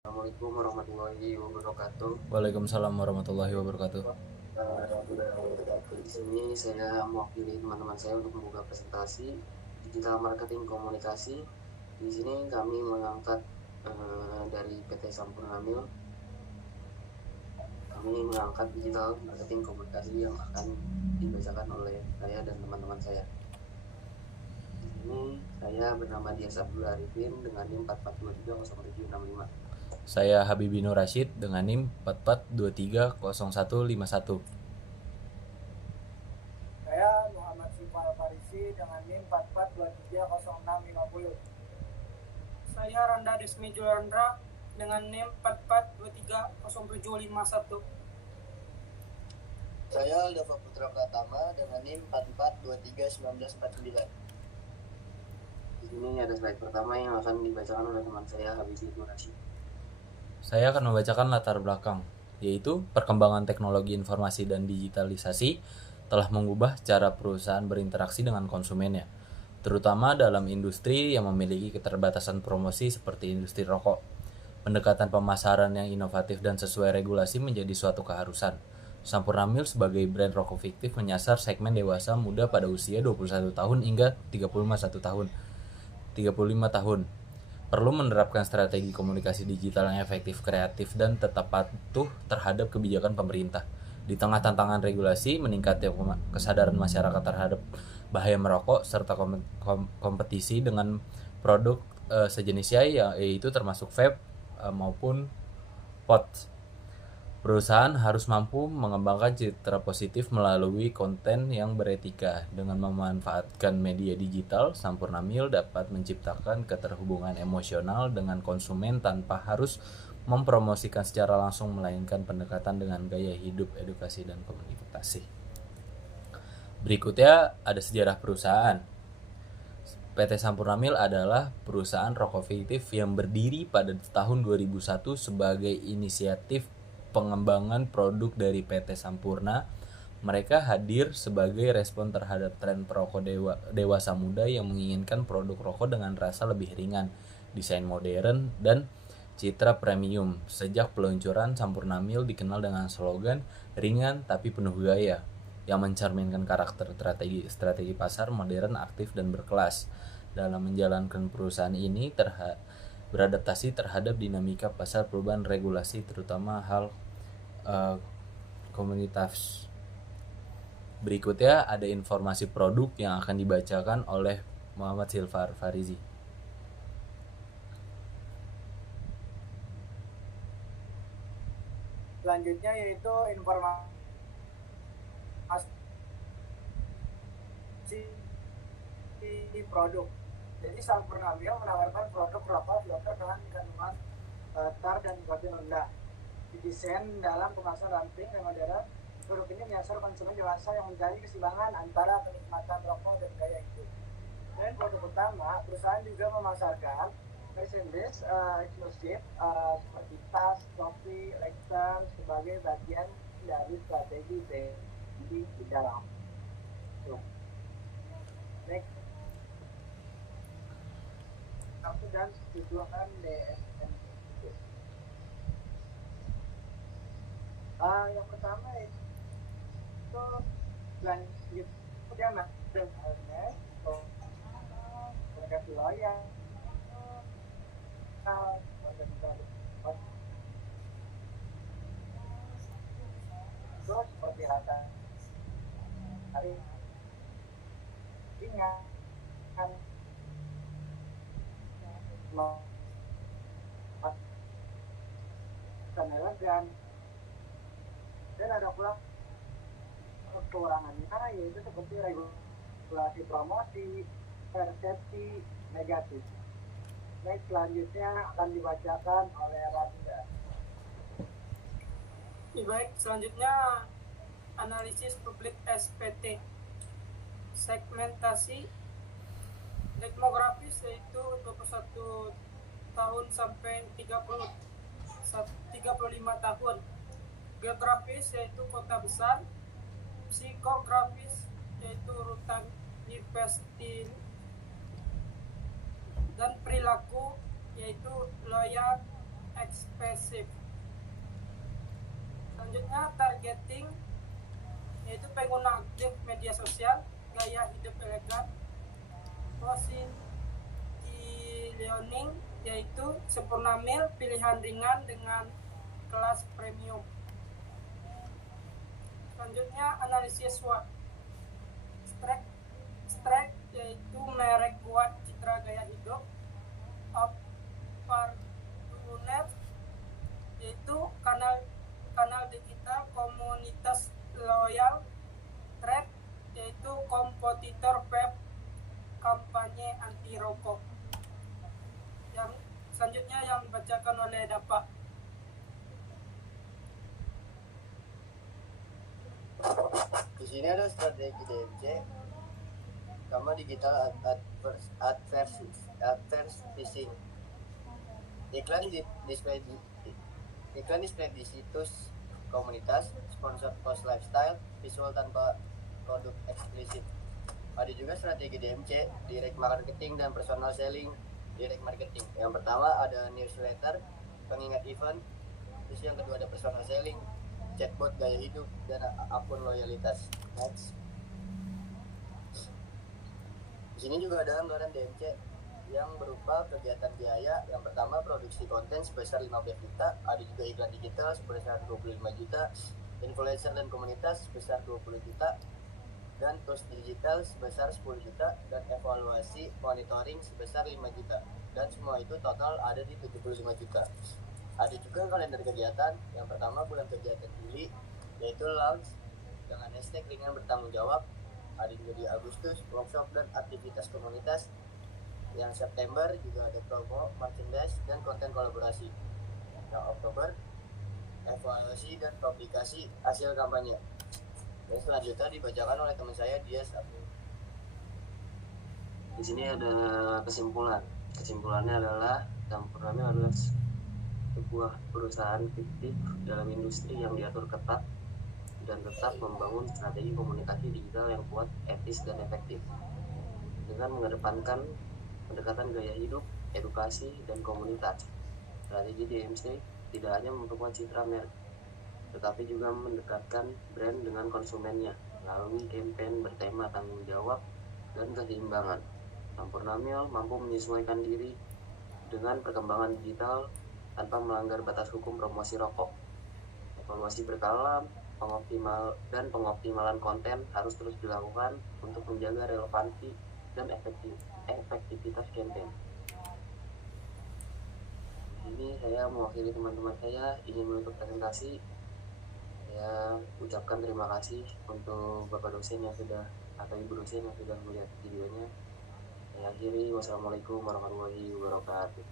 Assalamualaikum warahmatullahi wabarakatuh. Waalaikumsalam warahmatullahi wabarakatuh. Di sini saya mewakili teman-teman saya untuk membuka presentasi digital marketing komunikasi. Di sini kami mengangkat dari PT Sampurna Mil. Kami mengangkat digital marketing komunikasi yang akan dibacakan oleh saya dan teman-teman saya. Di sini saya bernama Dias Abdul Arifin dengan NIM 44230765. Saya Habibi Nur Rashid dengan NIM 44230151. Saya Muhammad Sifal Farisi dengan NIM 44230650. Saya Randa Desmi Julandra dengan NIM 44230751. Saya Aldava Putra Pratama dengan NIM 44231949. Di sini ada slide pertama yang akan dibacakan oleh teman saya Habibi Nur Rashid. Saya akan membacakan latar belakang, yaitu perkembangan teknologi informasi dan digitalisasi telah mengubah cara perusahaan berinteraksi dengan konsumennya, terutama dalam industri yang memiliki keterbatasan promosi seperti industri rokok. Pendekatan pemasaran yang inovatif dan sesuai regulasi menjadi suatu keharusan. Sampurna Mil sebagai brand rokok fiktif menyasar segmen dewasa muda pada usia 21 tahun hingga 35 tahun. Perlu menerapkan strategi komunikasi digital yang efektif, kreatif, dan tetap patuh terhadap kebijakan pemerintah. Di tengah tantangan regulasi, meningkatnya kesadaran masyarakat terhadap bahaya merokok, serta kompetisi dengan produk sejenisnya, yaitu termasuk vape maupun pot. Perusahaan harus mampu mengembangkan citra positif melalui konten yang beretika. Dengan memanfaatkan media digital, Sampurna Mil dapat menciptakan keterhubungan emosional dengan konsumen tanpa harus mempromosikan secara langsung, melainkan pendekatan dengan gaya hidup, edukasi, dan komunikasi. Berikutnya ada sejarah perusahaan. PT Sampurna Mil adalah perusahaan rokok fiktif yang berdiri pada tahun 2001 sebagai inisiatif pengembangan produk dari PT Sampurna. Mereka hadir sebagai respon terhadap tren perokok dewasa muda yang menginginkan produk rokok dengan rasa lebih ringan, desain modern, dan citra premium. Sejak peluncuran, Sampurna Mil dikenal dengan slogan ringan tapi penuh gaya, yang mencerminkan karakter strategi pasar modern, aktif, dan berkelas. Dalam menjalankan perusahaan ini beradaptasi terhadap dinamika pasar, perubahan regulasi, terutama hal komunitas. Berikutnya ada informasi produk yang akan dibacakan oleh Muhammad Silvar Farizi. Selanjutnya yaitu informasi produk. Jadi Sampurna Mil menawarkan produk rokok filter dengan kandungan tar dan nikotin rendah. Didesain dalam kemasan ramping dan modern, produk ini menyasar konsumen dewasa yang mencari keseimbangan antara kenikmatan rokok dan gaya hidup. Dan produk utama, perusahaan juga memasarkan merchandise eksklusif seperti tas, topi, lectern sebagai bagian dari strategi branding di dalam. Next. Dan tujuan DSM. Yang pertama itu selanjutnya dan awareness, komunikasi loyal, terus seperti hari ringan, dan elegan. Dan ada pula kekurangannya, yaitu seperti regulasi promosi, persepsi negatif. Next, selanjutnya akan dibacakan oleh Randa. Baik, selanjutnya analisis publik SPT. Segmentasi demografis yaitu 21 tahun sampai 35 tahun. Geografis yaitu kota besar. Psikografis yaitu rutan investing. Dan perilaku yaitu loyal, imersif. Selanjutnya targeting, yaitu pengguna aktif media sosial, gaya hidup elegan. Positioning, yaitu sempurna meal, pilihan ringan dengan kelas premium. Selanjutnya analisis SWOT. Strike, yaitu merek kuat, citra gaya hidup. Opportunity, yaitu kanal digital, komunitas loyal. Threat, yaitu kompetitor web, kampanye anti rokok. Yang selanjutnya yang dibacakan oleh Dapak. Di sini ada strategi DMC, sama digital advertising. Iklan display di situs komunitas, sponsor post lifestyle, visual tanpa produk eksplisit. Ada juga strategi DMC, direct marketing dan personal selling. Direct marketing, yang pertama ada newsletter, pengingat event. Terus yang kedua ada personal selling, chatbot gaya hidup, dan akun loyalitas. Next. Di sini juga ada anggaran DMC yang berupa kegiatan biaya. Yang pertama produksi konten sebesar 15 juta, ada juga iklan digital sebesar 25 juta, influencer dan komunitas sebesar 20 juta, dan tools digital sebesar 10 juta, dan evaluasi monitoring sebesar 5 juta. Dan semua itu total ada di 75 juta. Ada juga kalender kegiatan. Yang pertama bulan kegiatan Juli, yaitu launch dengan hashtag ringan bertanggung jawab. Ada juga di Agustus workshop dan aktivitas komunitas. Yang September juga ada promo, merchandise, dan konten kolaborasi. Yang Oktober evaluasi dan publikasi hasil kampanye. Dan selanjutnya dibacakan oleh teman saya, Dias Abdul. Di sini ada kesimpulan. Kesimpulannya adalah Sampurna Mil adalah sebuah perusahaan fiktif dalam industri yang diatur ketat dan tetap membangun strategi komunikasi digital yang kuat, etis, dan efektif dengan mengedepankan pendekatan gaya hidup, edukasi, dan komunitas. Strategi DMC tidak hanya memperkuat citra merek, tetapi juga mendekatkan brand dengan konsumennya melalui kampanye bertema tanggung jawab dan keseimbangan. Sampurna Mil mampu menyesuaikan diri dengan perkembangan digital tanpa melanggar batas hukum promosi rokok. Evaluasi berkala, pengoptimalan konten harus terus dilakukan untuk menjaga relevansi dan efektivitas kampanye. Ini saya mewakili teman-teman saya ingin menutup presentasi. Saya ucapkan terima kasih untuk Bapak dosen yang sudah atau Ibu dosen yang sudah melihat videonya. Saya akhiri, wassalamualaikum warahmatullahi wabarakatuh.